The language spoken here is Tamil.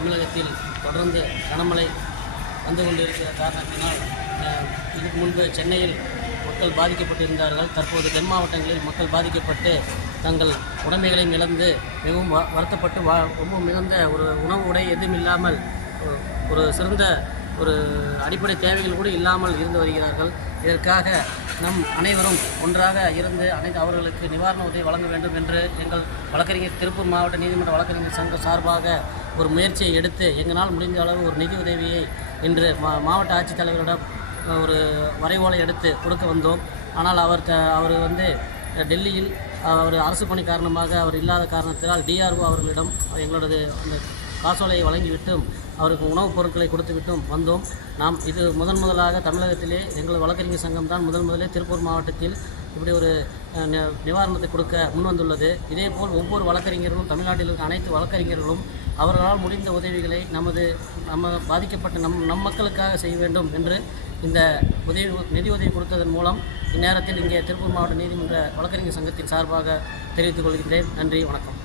தமிழகத்தில் தொடர்ந்து கனமழை வந்து கொண்டிருக்கிற காரணத்தினால் இதுக்கு முன்பு சென்னையில் மக்கள் பாதிக்கப்பட்டிருந்தார்கள். தற்போது தென் மாவட்டங்களில் மக்கள் பாதிக்கப்பட்டு தங்கள் உடைமைகளையும் இழந்து மிகவும் வருத்தப்பட்டு ரொம்ப மிகுந்த ஒரு உணவு உடை எதுவும் இல்லாமல் ஒரு சிறந்த ஒரு அடிப்படை தேவைகள் கூட இல்லாமல் இருந்து வருகிறார்கள். இதற்காக நம் அனைவரும் ஒன்றாக இருந்து அவர்களுக்கு நிவாரண உதவி வழங்க வேண்டும் என்று எங்கள் வழக்கறிஞர் திருப்பூர் மாவட்ட நீதிமன்ற வழக்கறிஞர் சங்கம் சார்பாக ஒரு முயற்சியை எடுத்து எங்களால் முடிந்த அளவு ஒரு நிதி உதவியை இன்று மாவட்ட ஆட்சித்தலைவரிடம் ஒரு வரைவோலை எடுத்து கொடுக்க வந்தோம். ஆனால் அவர் டெல்லியில் அவர் அரசு பணி காரணமாக அவர் இல்லாத காரணத்தினால் டிஆர்ஓ அவர்களிடம் எங்களோடது அந்த காசோலையை வழங்கிவிட்டும் அவருக்கு உணவுப் பொருட்களை கொடுத்துவிட்டும் வந்தோம். நாம் இது முதலாக தமிழகத்திலே எங்கள் வழக்கறிஞர் சங்கம் தான் முதலே திருப்பூர் மாவட்டத்தில் இப்படி ஒரு நிவாரணத்தை கொடுக்க முன்வந்துள்ளது. இதேபோல் ஒவ்வொரு வழக்கறிஞர்களும் தமிழ்நாட்டில் இருக்க அனைத்து வழக்கறிஞர்களும் அவர்களால் முடிந்த உதவிகளை நம்ம பாதிக்கப்பட்ட நம் மக்களுக்காக செய்ய வேண்டும் என்று இந்த நிதி உதவி கொடுத்ததன் மூலம் இந்நேரத்தில் இங்கே திருப்பூர் மாவட்ட நீதிமன்ற வழக்கறிஞர் சங்கத்தின் சார்பாக தெரிவித்துக் கொள்கின்றேன். நன்றி, வணக்கம்.